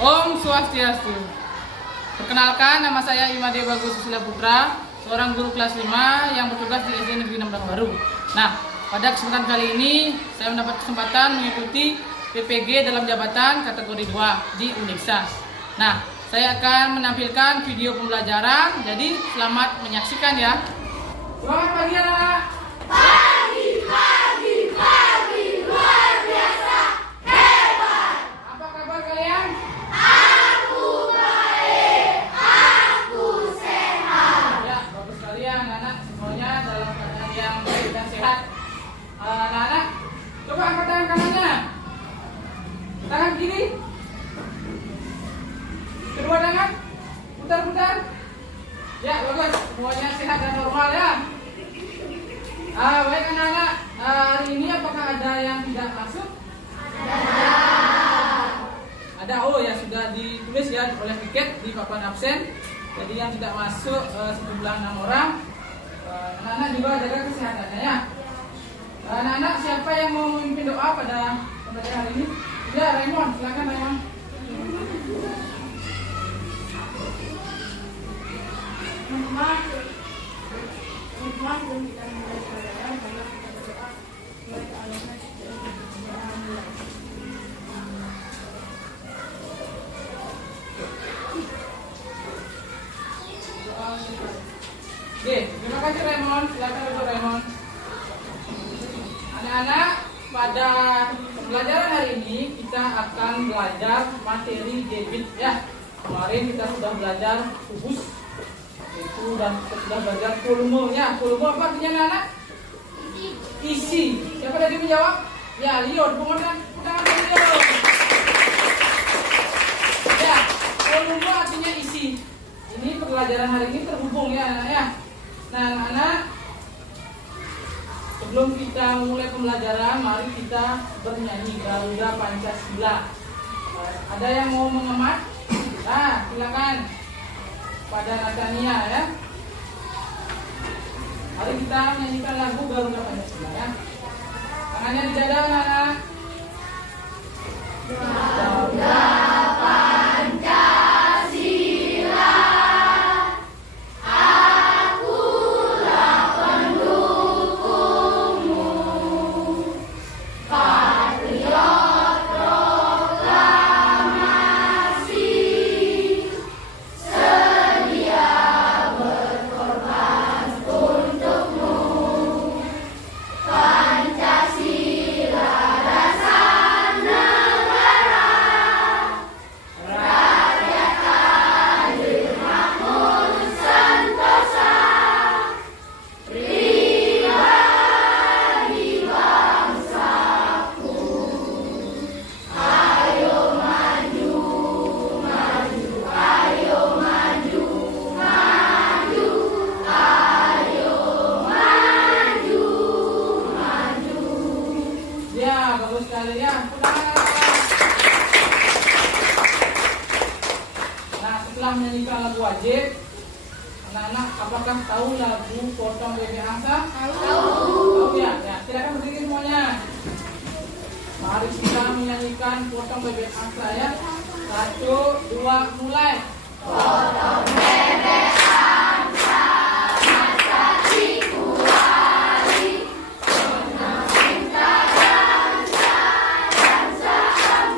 Om Swastiastu. Perkenalkan, nama saya Imade Bagus Susila Putra, seorang guru kelas 5 yang bertugas di SD Negeri 6 Baru. Nah, pada kesempatan kali ini saya mendapat kesempatan mengikuti PPG dalam jabatan kategori 2 di Uniksa. Nah, saya akan menampilkan video pembelajaran, jadi selamat menyaksikan ya. Selamat pagi anak-anak. Pagi, luar biasa, hebat. Apa kabar kalian? Aku baik, aku sehat. Ya, bagus sekali ya anak-anak, semuanya dalam keadaan yang baik dan sehat. Anak-anak, coba angkat tangan kanannya. Tangan kiri. Kedua tangan, putar-putar. Ya, bagus, semuanya sehat dan normal ya. Baik anak-anak, hari ini apakah ada yang tidak masuk? Ada, oh ya sudah ditulis ya oleh piket di papan absen. Jadi yang tidak masuk sejumlah 6 orang. Anak-anak juga jaga kesehatannya ya. Anak-anak, siapa yang mau memimpin doa pada pembelajaran hari ini? Ya, Raymond, silakan Raymond. Sebelum kita mulai pelajaran, mari kita berdoa kepada Allah Oke, terima kasih Raymond. Silakan duduk Raymond. Anak-anak, pada pembelajaran hari ini kita akan belajar materi debit ya. Kemarin kita sudah belajar kubus itu dan kita sudah belajar volume ya. Volume apa artinya anak-anak? Isi. Siapa tadi menjawab? Ya, Leo. Tangan Leo. Ya, volume artinya isi. Ini pembelajaran hari ini terhubung ya anak-anak ya. Nah anak-anak, sebelum kita mulai pembelajaran, mari kita bernyanyi Garuda Pancasila. Ada yang mau mengemat? Nah, silakan pada Natania ya. Mari kita menyanyikan lagu Garuda Pancasila ya. Tangannya di dada anak-anak. Garuda Pancasila, akulah pendukungmu, patriot proklamasi, sedia berkorban untukmu. Pancasila dasar negara, rakyat adil makmur sentosa, pribadi bangsaku. Ayo maju, maju, ayo maju, maju, ayo maju, maju. Ya, bagus sekali ya. Nah, setelah menyanyikan lagu wajib, anak-anak apakah tahu lagu Potong Bebek Angsa? Tahu ya? Ya, silakan berdiri semuanya. Mari kita menyanyikan Potong Bebek Angsa ya. 1, 2, mulai. Potong bebek angsa, masa dikuali, penuh cinta bangsa, dansa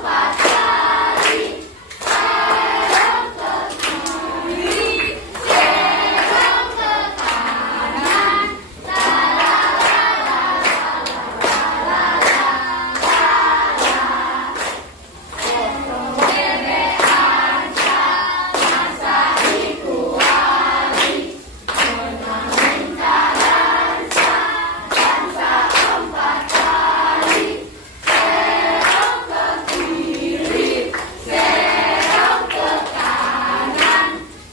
4 kali. Serong ke kiri, serong ke kanan, la la la la la la la la la. Potong bebek angsa, masa dikuali, penuh cinta dansa, dansa 4 kali. Serong ke kiri, serong ke kanan,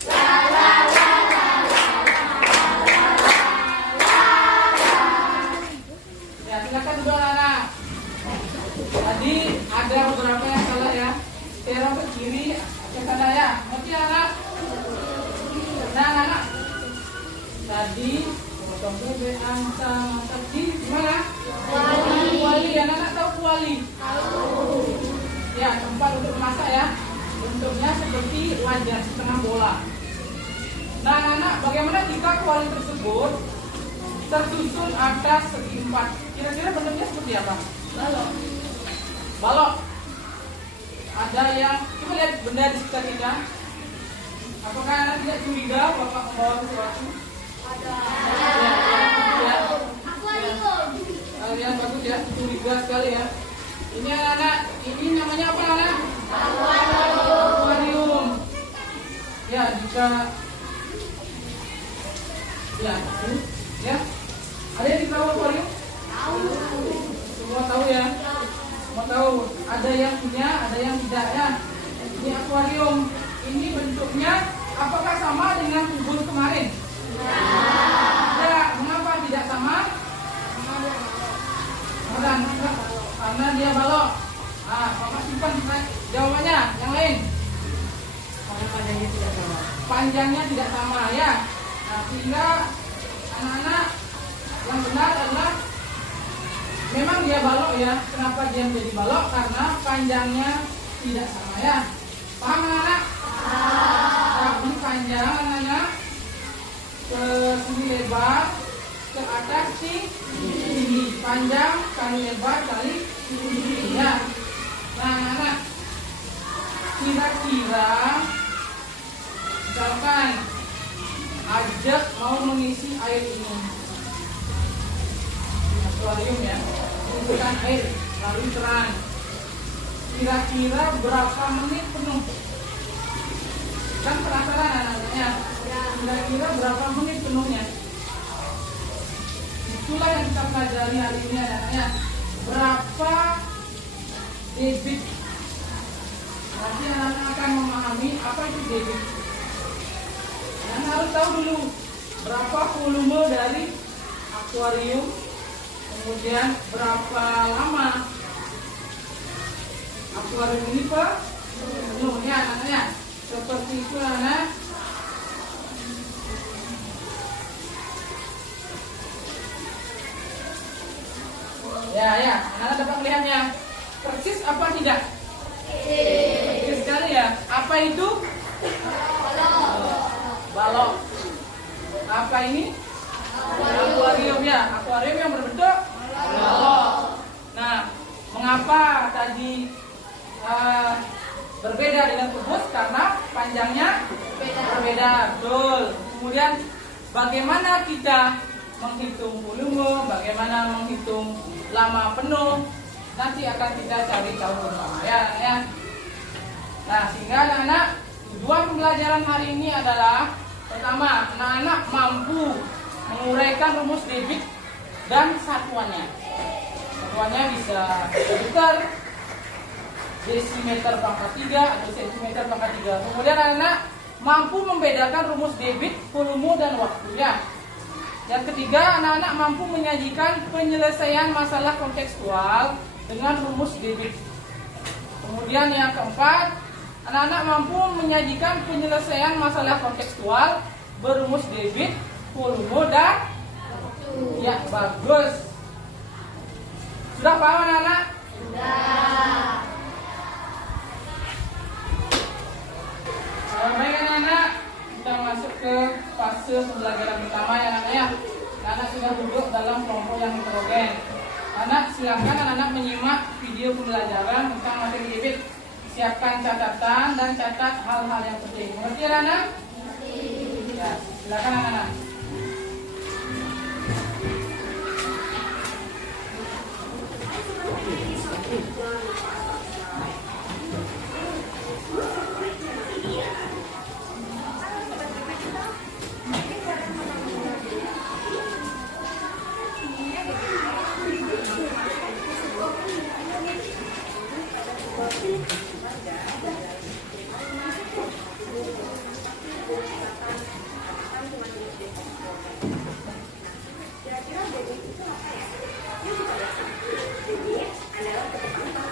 la la la la la la la la. Ya, silakan duduk anak-anak. Tadi ada beberapa yang salah ya. Serong ke kiri, ke kanan ya. Ngerti anak? Nah, anak-anak. Tadi potong bebek angsa masak di mana? Kuali. Anak-anak tahu kuali? Ya, tempat untuk memasak ya. Untuk bentuknya seperti wajah setengah bola. Nah, anak-anak, bagaimana jika akuarium tersebut tersusun atas segi empat? Kira-kira bentuknya seperti apa? Balok. Balok. Ada yang, coba lihat benda di sekitar kita. Apakah anak tidak curiga bapak membawa sesuatu? Ada. Ya. Akuarium. Kalian bagus ya, curiga sekali ya. Ini anak-anak, ini namanya apa anak? Akuarium. Ya, jika ya, ya. Ada yang tahu akuarium? Tahu. Semua tahu ya. Semua tahu. Ada yang punya, ada yang tidak ya. Ini akuarium. Ini bentuknya apakah sama dengan kubur kemarin? Tidak. Mengapa tidak sama? Karena dia balok. Nah, Bapak simpan jawabannya. Yang lain? Karena panjangnya tidak sama. Panjangnya tidak sama ya. Nah, sehingga anak-anak yang benar adalah memang dia balok ya. Kenapa dia menjadi balok? Karena panjangnya tidak sama ya. Paham anak-anak? Tapi panjang anak-anak ke sini lebar, ke atas tinggi. Panjang kali lebar kali tinggi ya. Nah anak-anak, kira-kira misalkan ajak mau mengisi air ini di akuarium ya, bukan air lalu terang. Kira-kira berapa menit penuh? Kan penasaran anak-anaknya? Kira-kira berapa menit penuhnya? Itulah yang kita pelajari hari ini anak-anaknya. Berapa debit? Nanti anak-anak akan memahami apa itu debit. Dan harus tahu dulu berapa volume dari akuarium, kemudian berapa lama akuarium ini penuh ya anak-anaknya. Seperti itu anak. Ya, anak-anak dapat melihatnya. Persis apa tidak? Persis sekali ya. Apa itu? Balok. Apa ini? Akuarium ya. Akuarium yang berbentuk balok. Nah, mengapa tadi berbeda dengan kubus? Karena panjangnya berbeda. Betul. Kemudian bagaimana kita menghitung volume, bagaimana menghitung lama penuh, nanti akan kita cari tahu bersama ya. Nah, sehingga anak-anak, tujuan pembelajaran hari ini adalah pertama, anak-anak mampu menguraikan rumus debit dan satuannya. Satuannya bisa liter, desimeter pangkat 3 atau sentimeter pangkat 3. Kemudian anak-anak mampu membedakan rumus debit, volume dan waktunya. Yang ketiga, anak-anak mampu menyajikan penyelesaian masalah kontekstual dengan rumus debit. Kemudian yang keempat, anak-anak mampu menyajikan penyelesaian masalah kontekstual berumus debit, volume dan waktu. Ya, bagus. Sudah paham anak-anak? Sudah. Baik anak-anak, kita masuk ke fase pembelajaran pertama ya anak-anak. Anak sudah duduk dalam kelompok yang heterogen. Anak silakan anak-anak menyimak video pembelajaran tentang materi debit. Siapkan catatan dan catat hal-hal yang penting. Mengerti anak-anak? Ya, silakan anak-anak. Kira-kira jadi itu apa ya? Jadi adalah ketepatan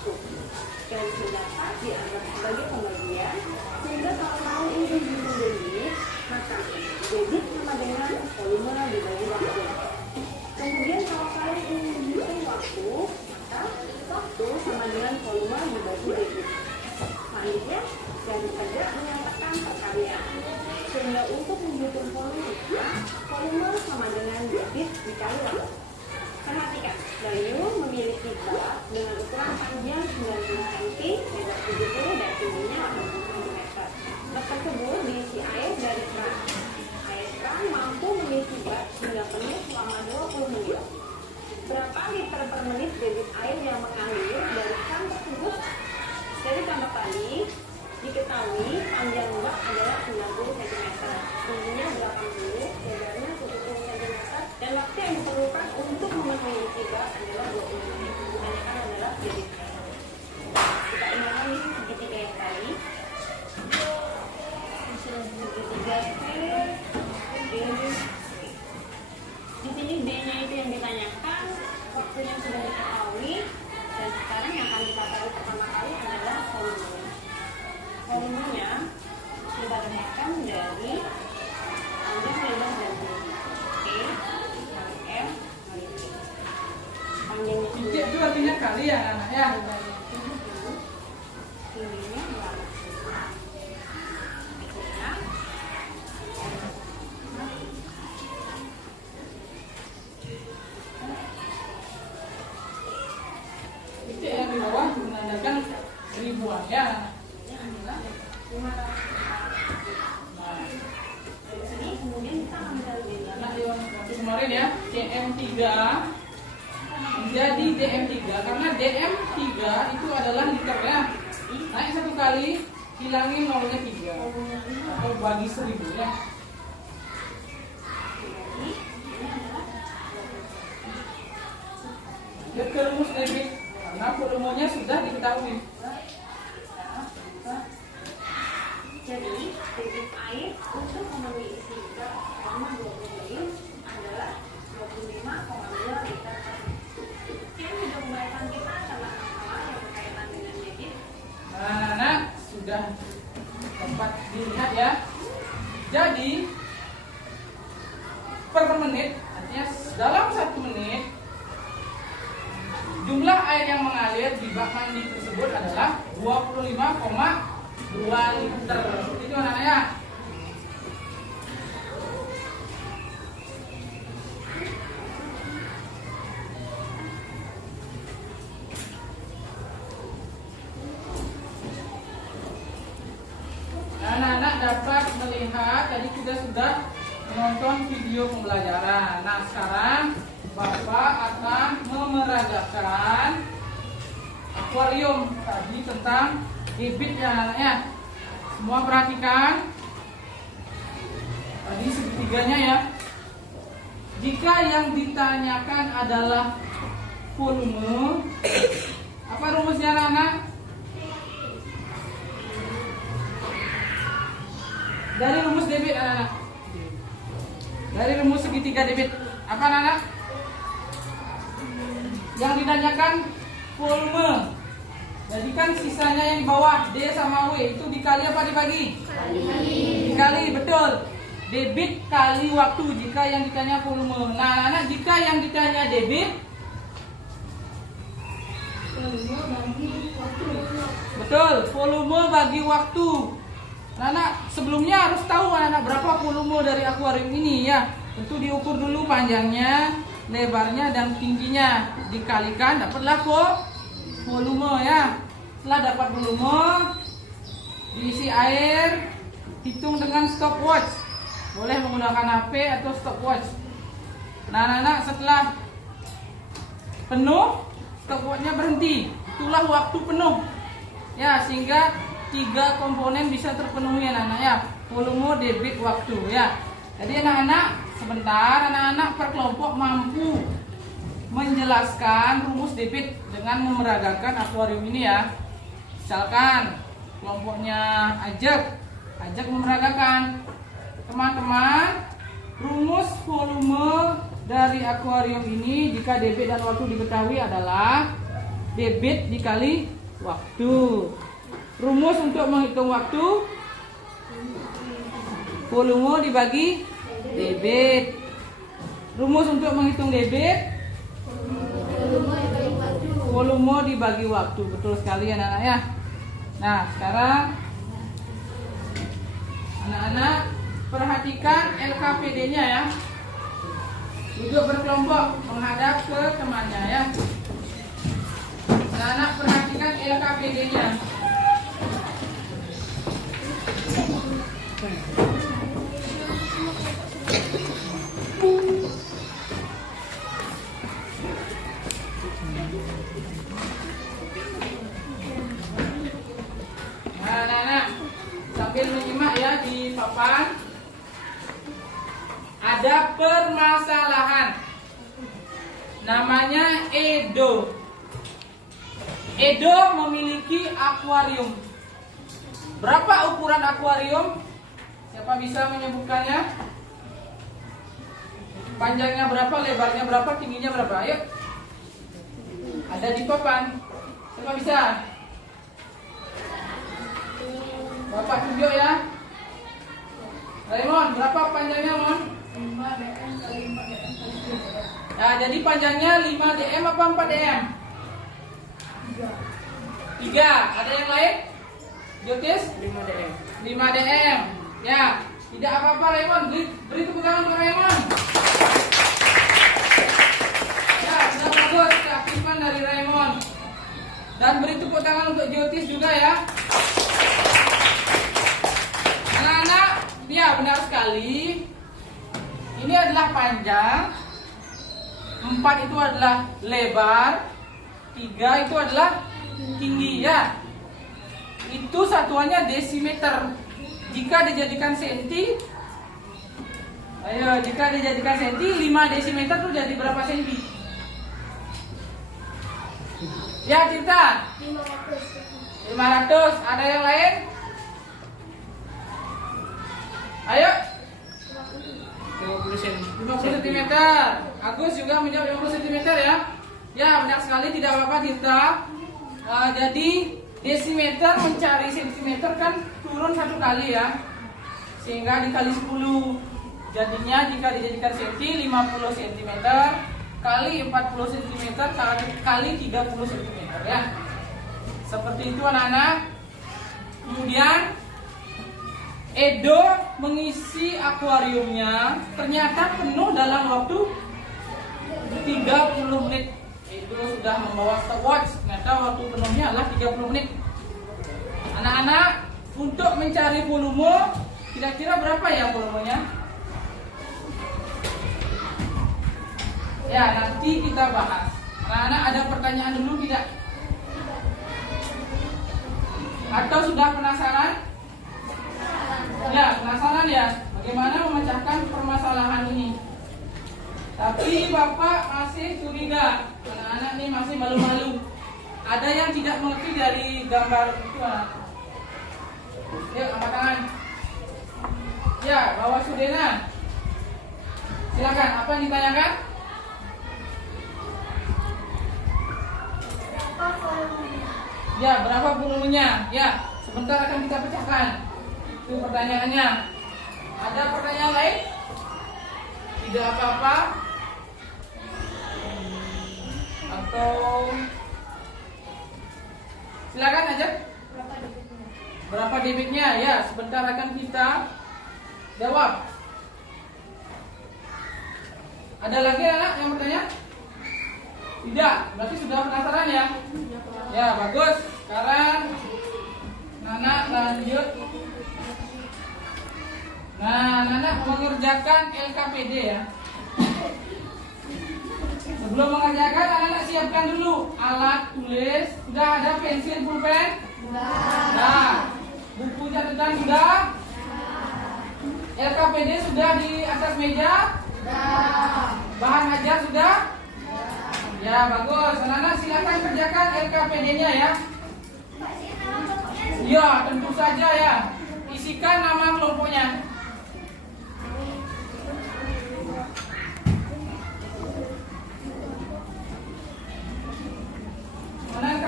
waktu. Garis dapat dianggap sebagai pembagian, sehingga kalau ini dihitung debit, maka debit sama dengan volume dibagi waktu. Kemudian kalau kalian ingin menghitung waktu, maka waktu sama dengan volume dibagi debit. Selanjutnya, garis tegak menyatakan perkalian. Sehingga untuk menghitung volume sama dengan debit dikali waktu. Perhatikan, Bayu memiliki bak dengan ukuran panjang 90 cm, lebar 70 dan tingginya 80 cm. Bak tersebut diisi air dari keran. Air keran mampu mengisi bak hingga penuh selama 20 menit. Berapa liter per menit debit air yang mengalir dari keran tersebut? Dari contoh tadi, diketahui panjang bak adalah 90 cm, tingginya 80, lebarnya 70 cm, dan waktu yang diperlukan untuk memenuhi isi bak adalah 20 menit. Kebanyakan adalah debit air. Kita ingatkan ini segitiga yang tadi. Segitiga di sini D-nya itu yang ditanyakan, waktunya sudah diketahui, dan sekarang yang akan kita tahu pertama kali adalah volume. Volumenya dibagikan dari panjang, lebar, dan tinggi. P kali F kali T. Panjangnya Itu artinya kali ya anak ya. tingginya berapa? Itu yang di bawah menandakan ribuan ya anak. Dari sini kemudian kita ambil bilangan. Nah, waktu kemarin ya DM3 menjadi DM3 karena DM3 itu adalah liternya. Naik satu kali, hilangin nolnya 3 atau bagi 1000 ya. Lihat ke rumus debit karena volumenya sudah diketahui. Jadi, debit air untuk memenuhi isi bak selama 20 menit adalah 25,2 liter per menit. Ini sudah membahayakan kita karena masalah yang berkaitan dengan debit. Nah, sudah dapat dilihat ya. Jadi per menit artinya dalam 1 menit jumlah air yang mengalir di bak mandi tersebut adalah 25,2 liter. Itu anak-anaknya. Anak-anak dapat melihat tadi kita sudah menonton video pembelajaran. Nah, sekarang Bapak akan memeragakan akuarium tadi tentang debit ya anak-anaknya. Semua perhatikan. Tadi segitiganya ya. Jika yang ditanyakan adalah volume, apa rumusnya anak-anak? Dari rumus debit anak-anak. Dari rumus segitiga debit. Apa anak-anak? Yang ditanyakan volume. Jadi kan sisanya yang di bawah D sama W itu dikali apa dibagi? Dikali, betul. Debit kali waktu jika yang ditanya volume. Nah, anak-anak jika yang ditanya debit, betul, volume bagi waktu. Anak-anak sebelumnya harus tahu anak-anak berapa volume dari akuarium ini ya. Tentu diukur dulu panjangnya, lebarnya dan tingginya, dikalikan dapatlah volume ya. Setelah dapat volume, diisi air, hitung dengan stopwatch. Boleh menggunakan HP atau stopwatch. Nah, anak-anak setelah penuh, stopwatchnya berhenti. Itulah waktu penuh. Ya, sehingga 3 komponen bisa terpenuhi anak-anak ya. Volume, debit, waktu ya. Jadi anak-anak sebentar anak-anak per kelompok mampu menjelaskan rumus debit dengan memeragakan akuarium ini ya. Misalkan kelompoknya ajak memeragakan. Teman-teman, rumus volume dari akuarium ini jika debit dan waktu diketahui adalah D debit dikali waktu. Rumus untuk menghitung waktu, volume dibagi debit. Rumus untuk menghitung debit, volume dibagi waktu. Betul sekali anak-anak ya. Nah, sekarang anak-anak perhatikan LKPD-nya ya. Duduk berkelompok menghadap ke temannya ya. Anak-anak perhatikan LKPD-nya. Nah, anak-anak sambil menyimak ya di papan. Ada permasalahan namanya Edo. Edo memiliki akuarium. Berapa ukuran akuarium? Siapa bisa menyebutkannya? Panjangnya berapa, lebarnya berapa, tingginya berapa? Ayo. Ada di papan. Siapa bisa? Bapak tunjuk ya. Raymond, berapa panjangnya, Mon? 5 dm kali 4 dm kali 3. Ya, jadi panjangnya 5 dm apa 4 dm? 3. Ada yang lain? Jotis? 5 dm. 5 dm. Ya, tidak apa-apa Raymond. Beri tepuk tangan untuk Raymond. Ya, sudah bagus keaktifan dari Raymond. Dan beri tepuk tangan untuk Jotis juga ya. Anak-anak, ya benar sekali. Ini adalah panjang, 4 itu adalah lebar, 3 itu adalah tinggi ya. Itu satuannya desimeter. Jika dijadikan senti, ayo jika dijadikan senti, 5 desimeter itu jadi berapa senti? Ya Cinta? 500. Ada yang lain? Ayo. 50 cm. Agus juga menjawab 50 cm ya. Ya benar sekali, tidak apa-apa Tirta. Jadi desimeter mencari sentimeter kan turun 1 kali ya. Sehingga dikali 10. Jadinya jika dijadikan senti 50 cm kali 40 cm kali 30 cm ya. Seperti itu anak-anak. Kemudian Edo mengisi akuariumnya, ternyata penuh dalam waktu 30 menit. Edo sudah membawa stopwatch, ternyata waktu penuhnya adalah 30 menit. Anak-anak, untuk mencari volume, kira-kira berapa ya volumenya? Ya, nanti kita bahas. Anak-anak ada pertanyaan dulu tidak? Atau sudah penasaran? Ya, penasaran ya, bagaimana memecahkan permasalahan ini. Tapi Bapak masih curiga, anak-anak ini masih malu-malu. Ada yang tidak mengerti dari gambar itu, anak. Yuk, angkat tangan. Ya, bawa Sudena. Silakan, apa yang ditanyakan? Ya, berapa volumenya? Ya, sebentar akan kita pecahkan. Itu pertanyaannya. Ada pertanyaan lain? Tidak apa-apa? Atau silakan aja. Berapa debitnya? Ya, sebentar akan kita jawab. Ada lagi anak yang bertanya? Tidak, berarti sudah penasaran ya? Ya, bagus. Sekarang Nana lanjut. Nah, Nana mengerjakan LKPD ya. Sebelum mengerjakan, anak-anak siapkan dulu alat tulis. Sudah ada pensil, pulpen? Sudah. Buku catatan sudah? LKPD sudah di atas meja? Bahan ajar sudah? Ya, bagus. Anak-anak silakan kerjakan LKPD-nya ya. Ya, tentu saja ya. Isikan nama kelompoknya. Mana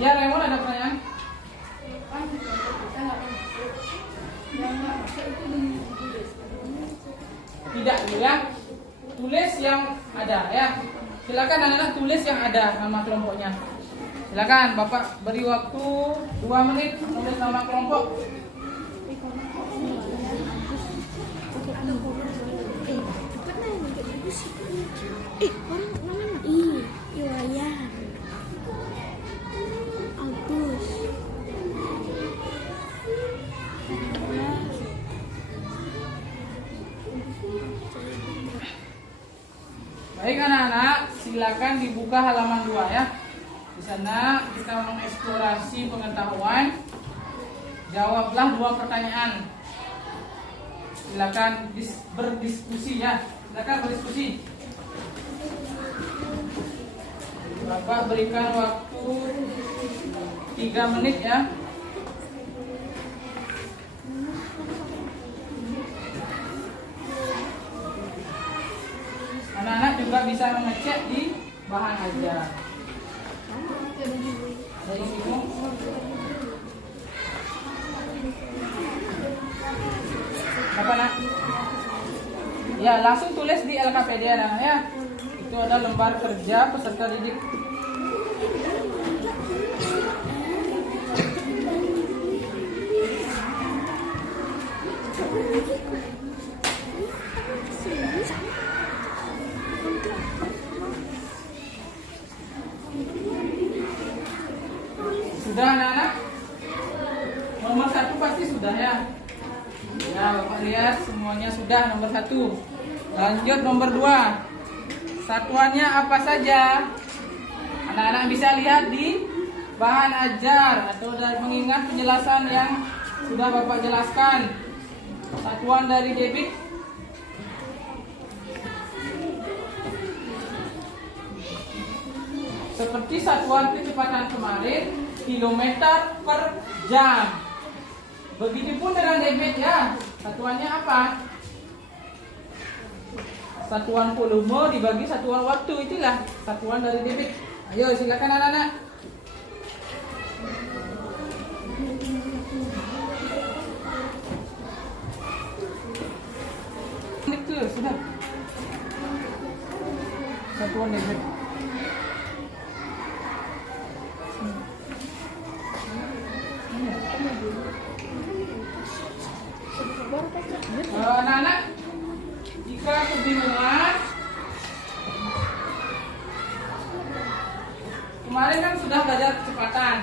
Ya, Raymond ada pertanyaan? Tidak, ya. Tulis yang ada, ya. Silakan anak-anak tulis yang ada nama kelompoknya. Silakan, Bapak beri waktu 2 menit menulis nama kelompok. Iwayan, Agus, Baik anak-anak, silakan dibuka halaman 2 ya. Di sana kita mengeksplorasi pengetahuan. Jawablah 2 pertanyaan. Silakan berdiskusi ya. Silakan berdiskusi. Bapak berikan waktu 3 menit ya. Anak-anak juga bisa mengecek di bahan ajar. Ada yang bingung? Apa nak? Ya, langsung tulis di LKPD anak ya. Itu ada lembar kerja peserta didik. Sudah anak-anak? Nomor 1 pasti sudah ya. Ya, Bapak lihat semuanya sudah nomor 1. Lanjut nomor 2. Satuannya apa saja? Anak-anak bisa lihat di bahan ajar atau dari mengingat penjelasan yang sudah Bapak jelaskan. Satuan dari debit seperti satuan kecepatan kemarin, kilometer per jam. Begitupun dengan debit ya. Satuannya apa? Satuan volume dibagi satuan waktu, itulah satuan dari debit. Ayo silakan anak-anak. Itu sudah. Satuan debit. Anak-anak, jika kebingungan, kemarin kan sudah belajar kecepatan.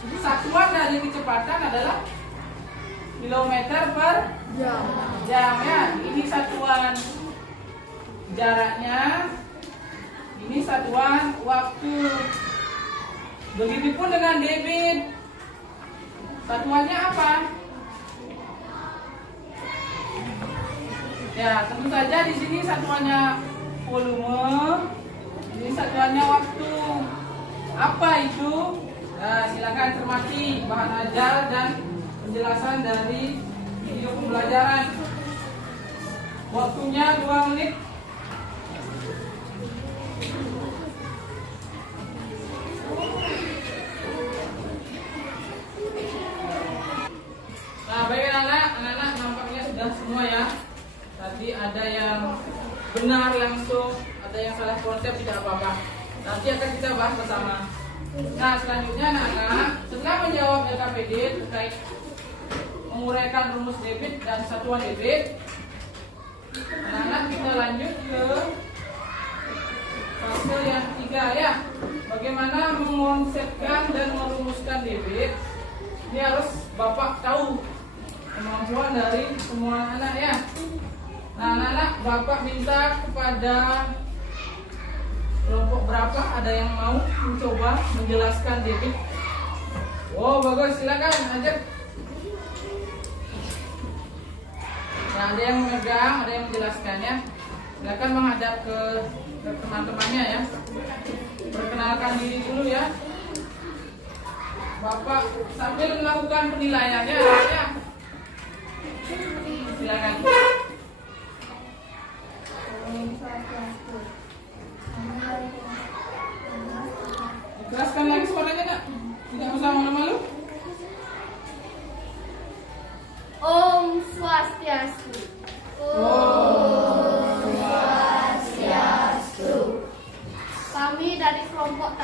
Jadi satuan dari kecepatan adalah kilometer per jam ya. Ini satuan jaraknya, ini satuan waktu. Begitupun dengan debit. Satuannya apa? Ya, tentu saja di sini satuannya volume, ini satuannya waktu. Apa itu? Nah, silakan cermati bahan ajar dan penjelasan dari video pembelajaran. Waktunya 2 menit. Nah, baik anak-anak nampaknya sudah semua ya. Tadi ada yang benar langsung, ada yang salah konsep, tidak apa-apa. Nanti akan kita bahas bersama. Nah, selanjutnya anak-anak, setelah menjawab LKPD terkait menguraikan rumus debit dan satuan debit, anak-anak kita lanjut ke fase yang 3 ya. Bagaimana mengonsepkan dan merumuskan debit. Ini harus Bapak tahu kemampuan dari semua anak ya. Nah, anak-anak, Bapak minta kepada kelompok berapa ada yang mau mencoba menjelaskan debit? Oh, bagus, silakan aja. Nah, ada yang memegang, ada yang menjelaskan ya. Silakan menghadap ke teman-temannya ya. Perkenalkan diri dulu ya. Bapak sambil melakukan penilaiannya ya. Silakan. Jelaskan lagi suaranya nak. Tidak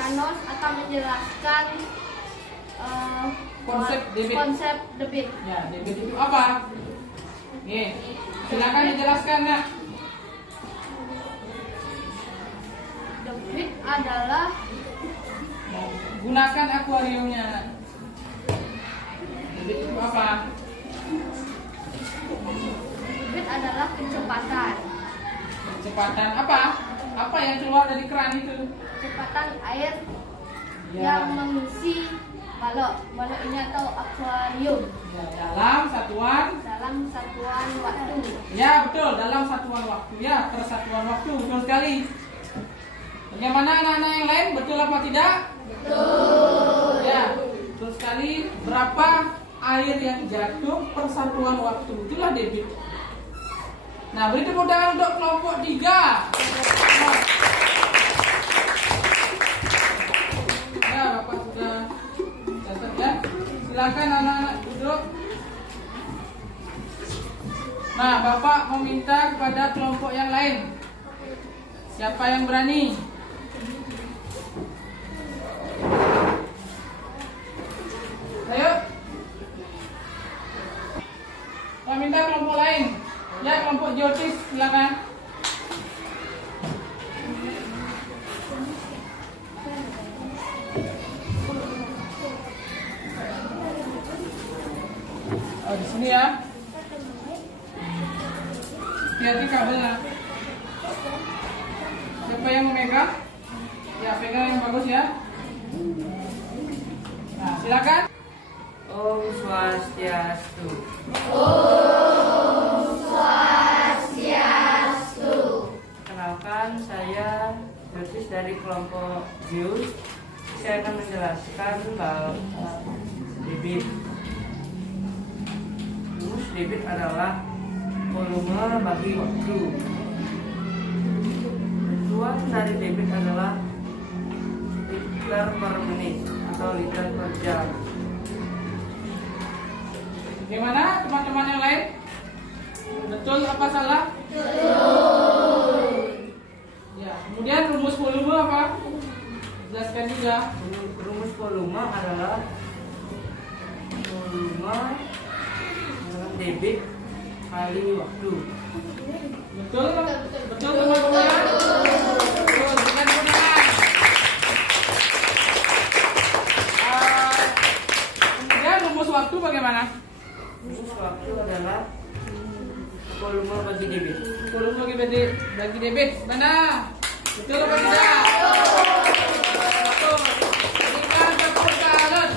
Anos akan menjelaskan Konsep debit. konsep debit. Ya, debit itu apa? Oke, silakan dijelaskan, Nak. Debit adalah Nah, gunakan akuariumnya, Nak. Debit itu apa? debit adalah kecepatan. Kecepatan apa? Apa yang keluar dari keran itu? Kecepatan air Ya. yang mengisi balok ini atau akuarium Ya, dalam satuan. dalam satuan waktu. Ya, betul, dalam satuan waktu ya, persatuan waktu. Betul sekali. Bagaimana anak-anak yang lain? Betul apa tidak? Betul. Ya, betul sekali. Berapa air yang jatuh persatuan waktu? Itulah debit. Nah, beri tepuk tangan untuk kelompok 3. Ya, Bapak sudah catat ya. Silakan anak-anak duduk. Nah, Bapak meminta kepada kelompok yang lain. Siapa yang berani? Ayo. Saya minta kelompok lain. Ya, kelompok Jotis, silakan. Oh, di sini ya. Hati-hati kabelnya. Siapa yang memegang? Ya, pegang yang bagus ya. Nah, silakan. Om Swastiastu. Kenalkan, saya Jotis dari kelompok Bius. Saya akan menjelaskan bahwa debit. Rumus debit adalah volume bagi waktu. Tujuan dari debit adalah liter per menit atau liter per jam. Bagaimana teman-teman yang lain? Betul apa salah? Betul. Ya, kemudian rumus volume apa? Jelaskan juga. Rumus volume adalah volume dalam debit kali waktu. Betul? Betul teman-teman? Betul. Bukan benar. Kemudian rumus waktu bagaimana? Rumus waktu adalah volume bagi debit. Volume bagi debit. Mana? Betul apa tidak? Betul. Berikan tepuk tangan.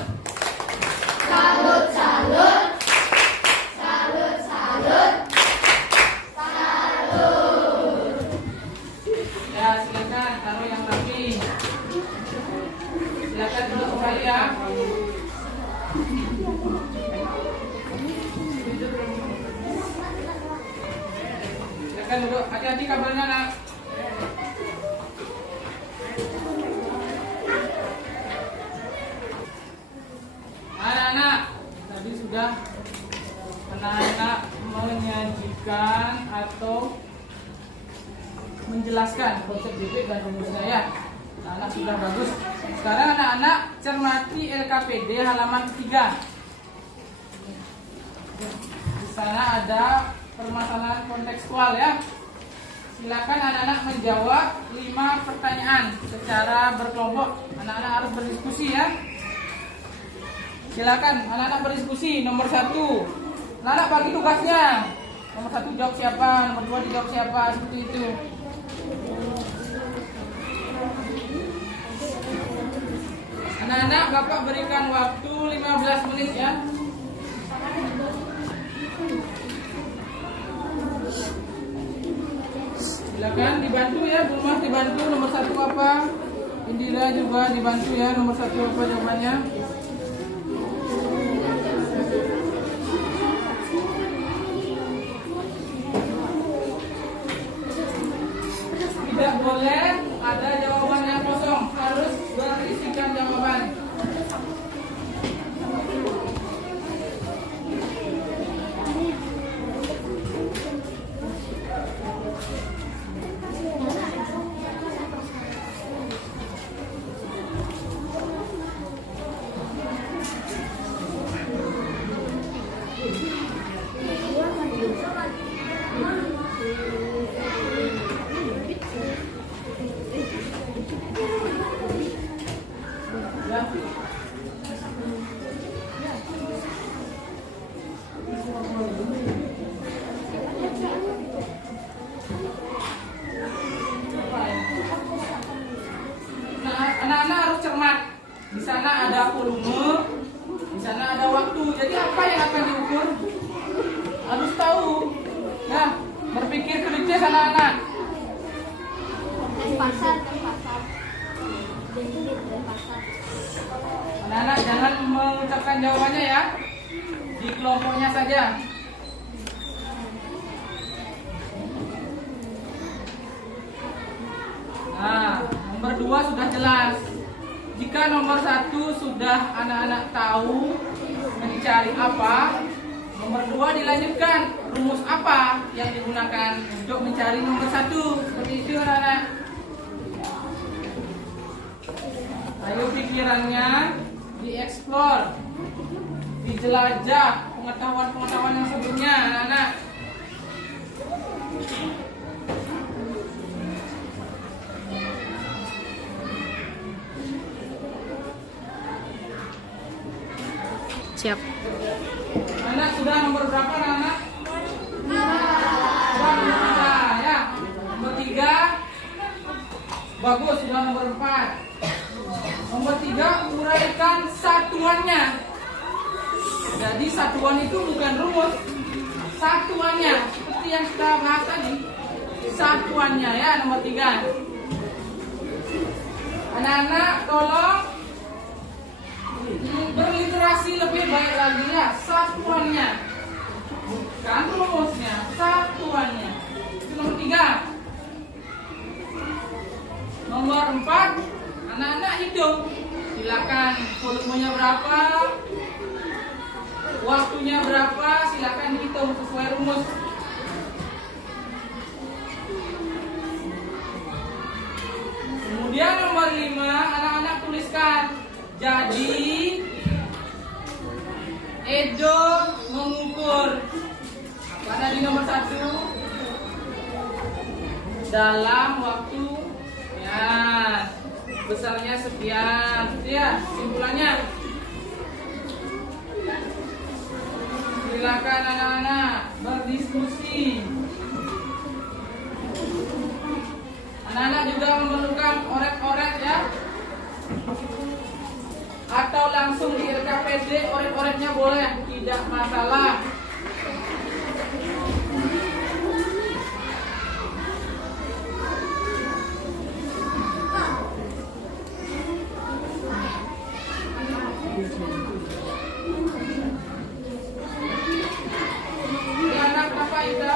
Ya, silakan taruh yang rapi. Silakan duduk kembali ya. Silakan duduk. Hati-hati kabelnya, Nak. Anak-anak, tadi sudah anak-anak menyajikan atau menjelaskan konsep debit dan rumusnya ya. Anak sudah bagus. Sekarang anak-anak cermati LKPD halaman 3. Di sana ada permasalahan kontekstual ya. Silakan anak-anak menjawab 5 pertanyaan secara berkelompok. Anak-anak harus berdiskusi ya. Silakan anak-anak berdiskusi. Nomor 1, anak-anak bagi tugasnya. Nomor 1 jawab siapa, nomor 2 dijawab siapa, seperti itu. Anak-anak, Bapak berikan waktu 15 menit ya. Silakan dibantu ya, Bu Mas dibantu. Nomor 1 apa? Indira juga dibantu ya. Nomor 1 apa jawabannya? Tidak boleh ada jawaban yang kosong, harus berisikan jawaban. Di sana ada volume, di sana ada waktu. Jadi apa yang akan diukur? Harus tahu. Nah, berpikir kritis anak-anak. Dan pasar. Dan pasar. Anak-anak jangan mengucapkan jawabannya ya. Di kelompoknya saja. Nah, nomor 2 sudah jelas. Jika nomor 1 sudah anak-anak tahu mencari apa, nomor 2 dilanjutkan. Rumus apa yang digunakan untuk mencari nomor 1? Seperti itu anak-anak. Ayo pikirannya dieksplor, dijelajah pengetahuan-pengetahuan yang sebelumnya anak-anak. Siap. Anak sudah nomor berapa anak? Sudah nomor 3 ya. Nomor 3 bagus, sudah nomor 4. Nomor 3 uraikan satuannya. Jadi satuan itu bukan rumus, satuannya seperti yang kita bahas tadi. Satuannya ya nomor 3. Anak-anak tolong berliterasi lebih baik lagi ya. Satuannya bukan rumusnya, satuannya. Itu nomor 3. Nomor 4, anak-anak hitung. Silakan volumenya berapa, waktunya berapa, silakan dihitung sesuai rumus. Kemudian nomor 5, anak-anak tuliskan. Jadi Edo mengukur apa tadi nomor 1? Dalam waktu ya besarnya sekian. Ya, simpulannya. Silakan anak-anak berdiskusi. Anak-anak juga memerlukan oret-oret ya. Atau langsung di RKPD, oret-oretnya boleh, tidak masalah. Anak apa Ida?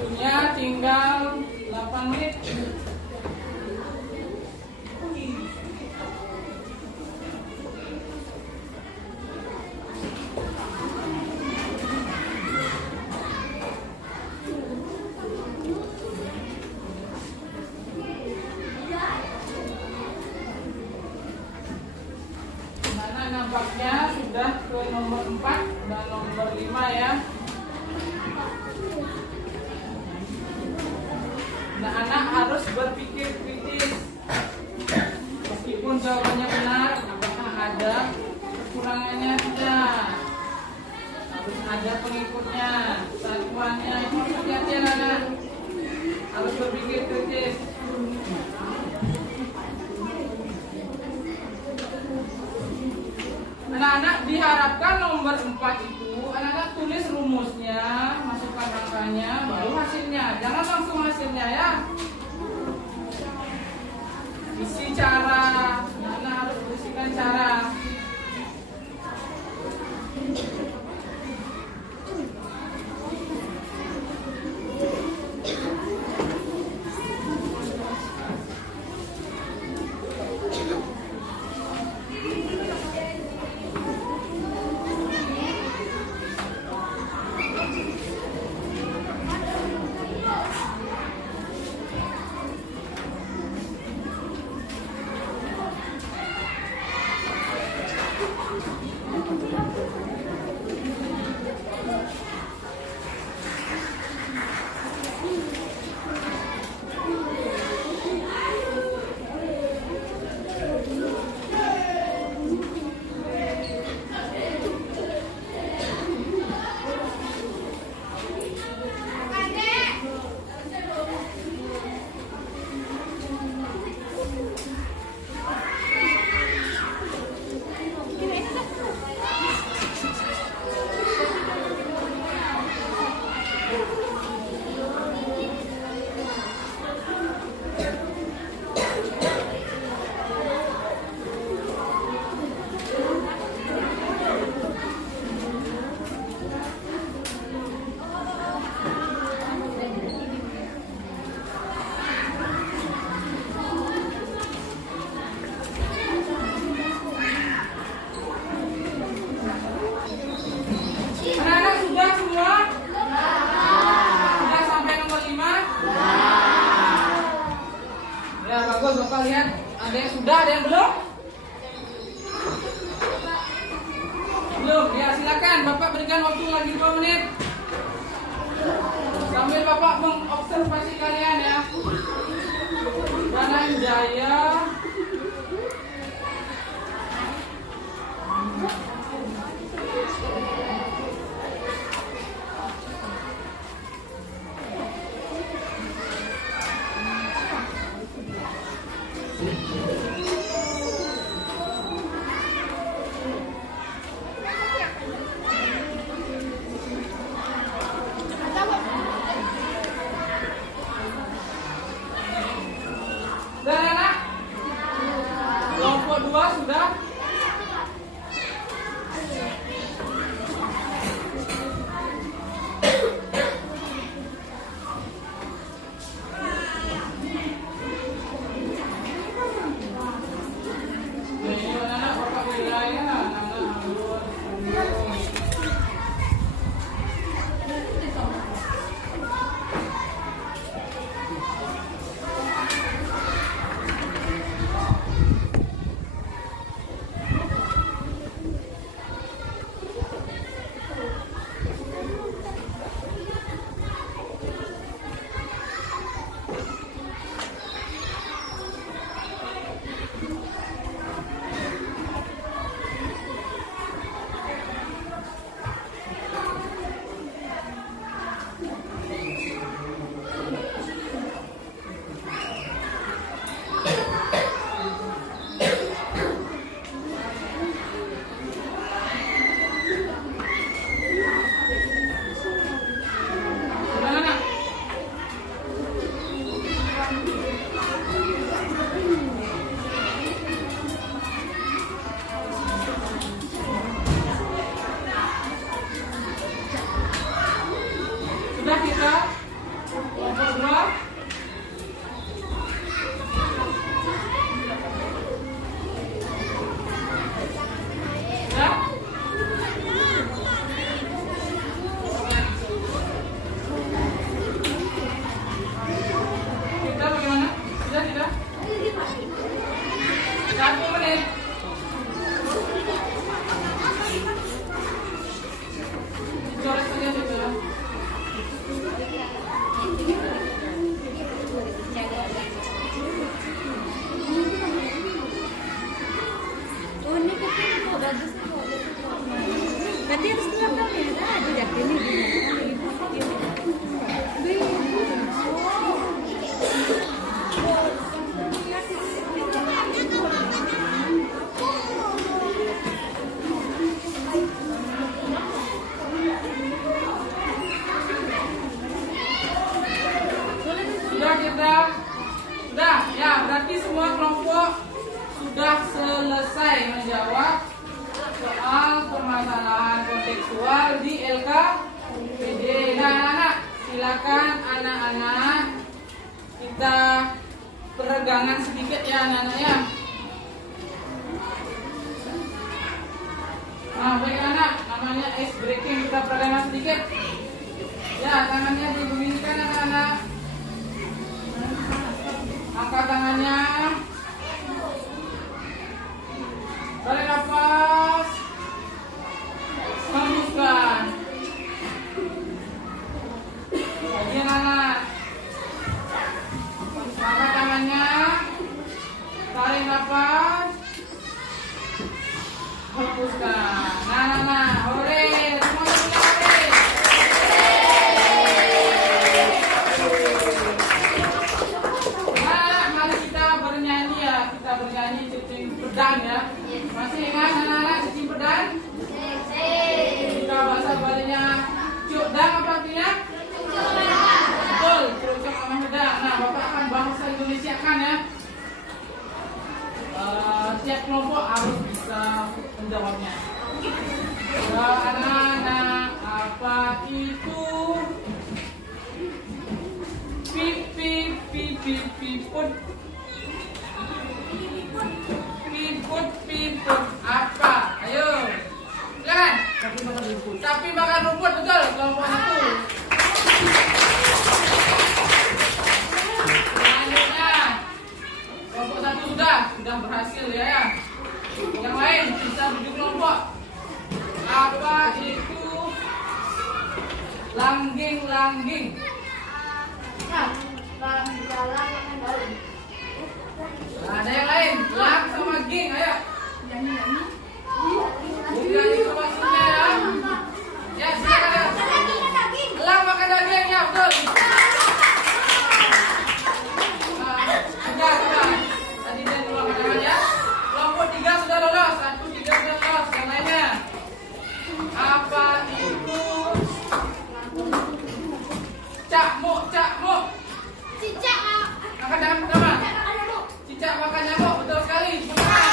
Waktunya tinggal 8 menit. Mana nampaknya sudah ke nomor 4 dan nomor 5 ya. Nah, anak harus berpikir kritis. Meskipun jawabannya benar, apakah ada kekurangannya? Tidak. Harus ada pengikutnya, satuannya. Itu harus hati-hati anak. Harus berpikir kritis. Anak-anak diharapkan nomor 4 itu anak-anak tulis rumusnya, masukkan angkanya, baru hasilnya. Jangan langsung hasilnya ya. Isi cara, anak harus berisikan cara. Anak-anak sudah semua? Sudah sampai nomor 5? Ya bagus, Bapak lihat. Ada yang sudah, ada yang belum? Belum, ya silakan. Bapak berikan waktu lagi 2 menit. Sambil Bapak mengobservasi kalian ya. Dana Jaya. Sudah anak? Kelompok 2 sudah? Ini anak Bapak wilayah, anak harus menit. Coret saja gitu ya. Oh, ini kecil kok, bagus kok. Berarti harus keluar kamera, ada dah ini. Sudah kita, sudah ya, berarti semua kelompok sudah selesai menjawab soal permasalahan kontekstual di LKPD. Nah, anak-anak, silakan anak-anak kita peregangan sedikit ya anak-anak ya. Nah, baik anak, namanya ice breaking, kita peregangan sedikit. Ya, tangannya dibunyikan anak-anak. Angkat tangannya. Tarik nafas. Hembuskan. Bagian anak. Angkat tangannya. Tarik nafas. Hembuskan. Nah, hore. Semuanya punya hore. Nah, mari kita bernyanyi ya. Kita bernyanyi cicing pedang ya. Masih ingat anak-anak cicing pedang? Kita bahasa Balinya cukdang apa artinya? Betul, cukdang sama pedang. Nah, Bapak akan bahasa Indonesia kan ya. Tiap kelompok harus bisa menjawabnya. Anak-anak, apa itu? Piput. Piput. Apa? Ayo. Silakan. Sapi makan rumput, betul. Kelompok 1. Selanjutnya. Kelompok 1 sudah berhasil ya. Yang lain bisa 7 kelompok. Apa itu? Langging. Ada yang lain, lang sama ging, ayo. Nyanyi maksudnya ya. Ya, silakan. Lang makan daging ya, betul. Sudah. Tadi dia dulu makan daging ya. Kelompok 3 sudah lolos, 1, 3 sudah lolos. Yang lainnya. Apa itu? Cakmuk. Angkat tangan pertama. Cicak makan nyamuk, betul sekali. Semangat.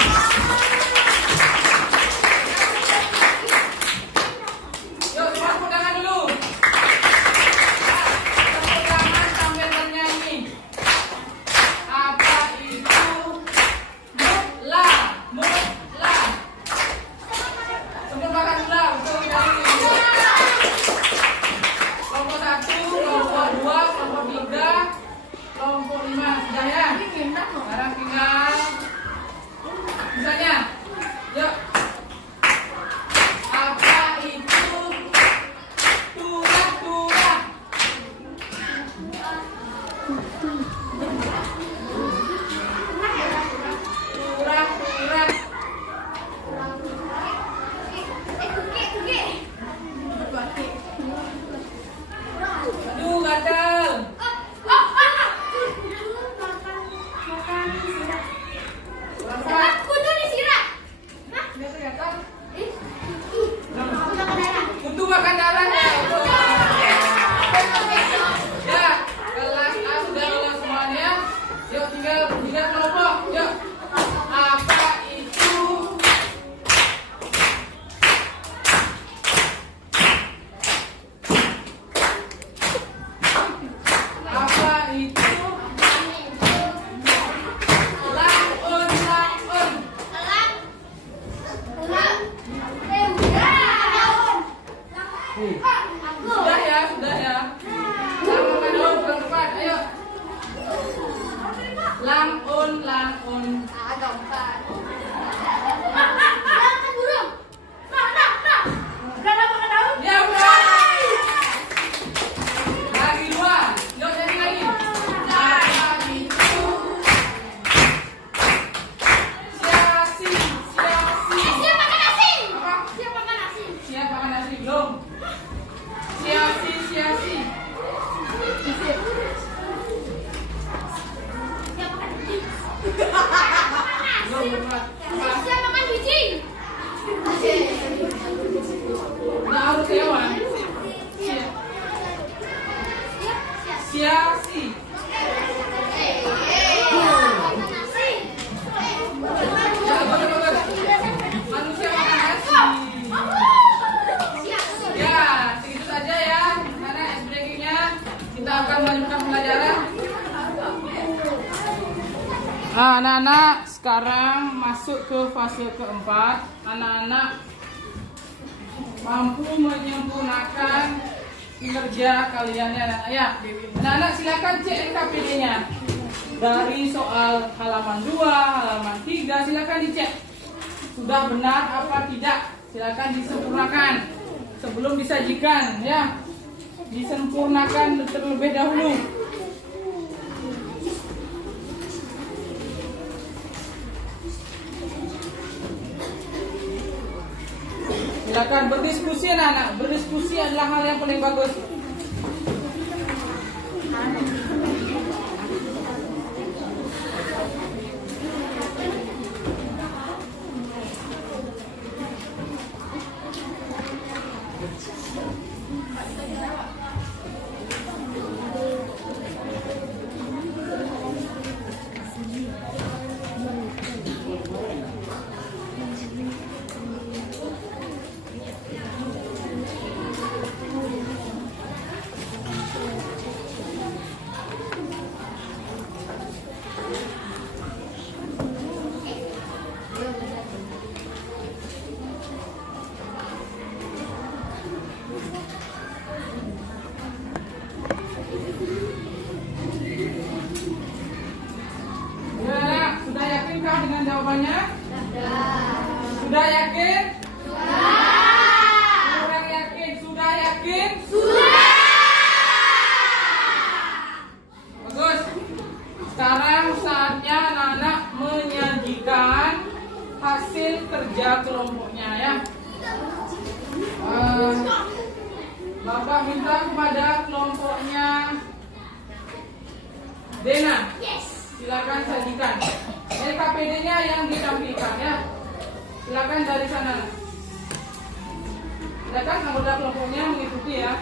Nah, anak-anak sekarang masuk ke fase keempat. Anak-anak mampu menyempurnakan kinerja kalian ya anak-anak ya. Anak-anak silakan cek NKPD-nya. Dari soal halaman 2, halaman 3 silakan dicek. Sudah benar apa tidak? Silakan disempurnakan sebelum disajikan ya. Disempurnakan terlebih dahulu. Silakan berdiskusi anak-anak. Berdiskusi adalah hal yang paling bagus. Sudah yakinkah dengan jawabannya? Sudah yakin? Kurang yakin? Sudah yakin? Bagus. Sekarang saatnya anak-anak menyajikan hasil kerja kelompoknya ya. Bapak minta kepada kelompoknya Dena. Silakan sajikan. KPD-nya yang ditampilkan ya. Silakan dari sana. Silakan anggota kelompoknya mengikuti ya.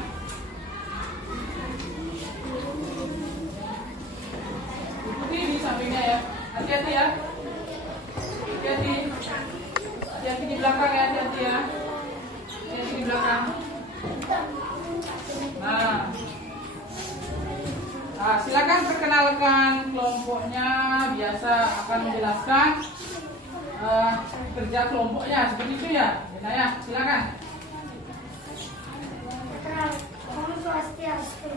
Ikuti di sampingnya ya. Hati-hati ya. Hati-hati. Hati-hati di belakang ya. Hati-hati ya. Hati-hati di belakang. Nah, silakan perkenalkan kelompoknya. Biasa akan menjelaskan kerja kelompoknya seperti itu ya. Nah ya, silakan. Om Swastiastu.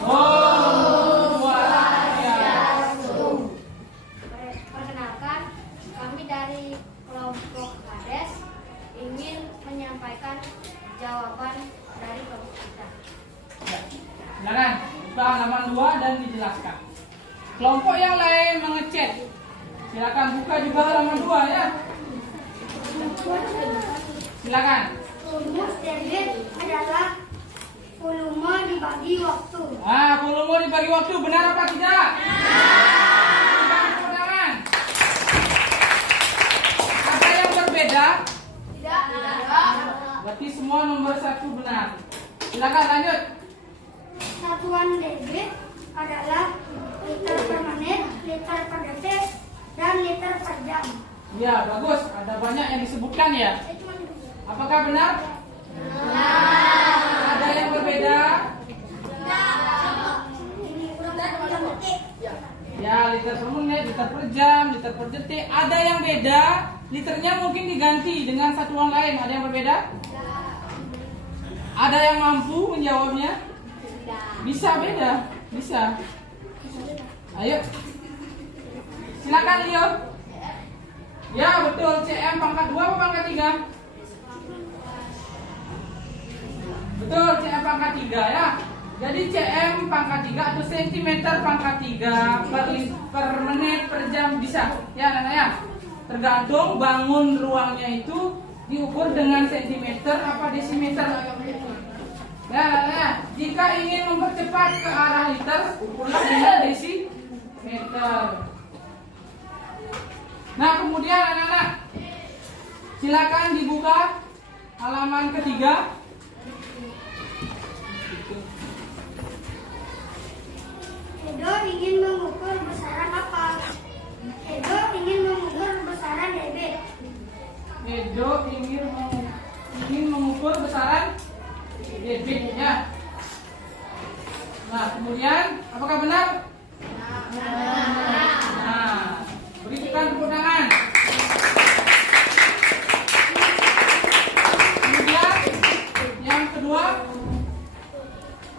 Om Swastiastu. Perkenalkan, kami dari kelompok Kades ingin menyampaikan jawaban dari kelompok kita. Silakan buka halaman 2 dan dijelaskan. Kelompok yang lain mengecek. Silakan buka juga halaman 2 ya. Silakan. Rumus debit adalah volume dibagi waktu. Volume dibagi waktu benar apa tidak? Benar. Ada yang berbeda? Tidak. Berarti semua nomor 1 benar. Silakan lanjut. Satuan debit adalah liter per menit, liter per detik, dan liter per jam. Ya, bagus. Ada banyak yang disebutkan ya. Apakah benar? Ada yang berbeda? Ya, liter per menit, liter per jam, liter per detik. Ada yang beda? Liternya mungkin diganti dengan satuan lain. Ada yang berbeda? Ada yang mampu menjawabnya? Bisa beda? Bisa. Ayo. Silakan Leo. Ya, betul. CM pangkat 2 atau pangkat 3? Betul, CM pangkat 3 ya. Jadi CM pangkat 3 atau sentimeter pangkat 3 per menit per jam bisa. Ya, anak-anak ya. Tergantung bangun ruangnya itu diukur dengan sentimeter apa desimeter. Ya, jika ingin mempercepat ke arah liter, ukurlah dengan desimeter. Nah, kemudian anak-anak, silakan dibuka halaman ketiga. Edo ingin mengukur besaran apa? Edo ingin mengukur besaran debit. Edo ingin mengukur besaran debitnya. Nah, kemudian apakah benar? Nah, Berikan tepuk tangan. Kemudian yang kedua,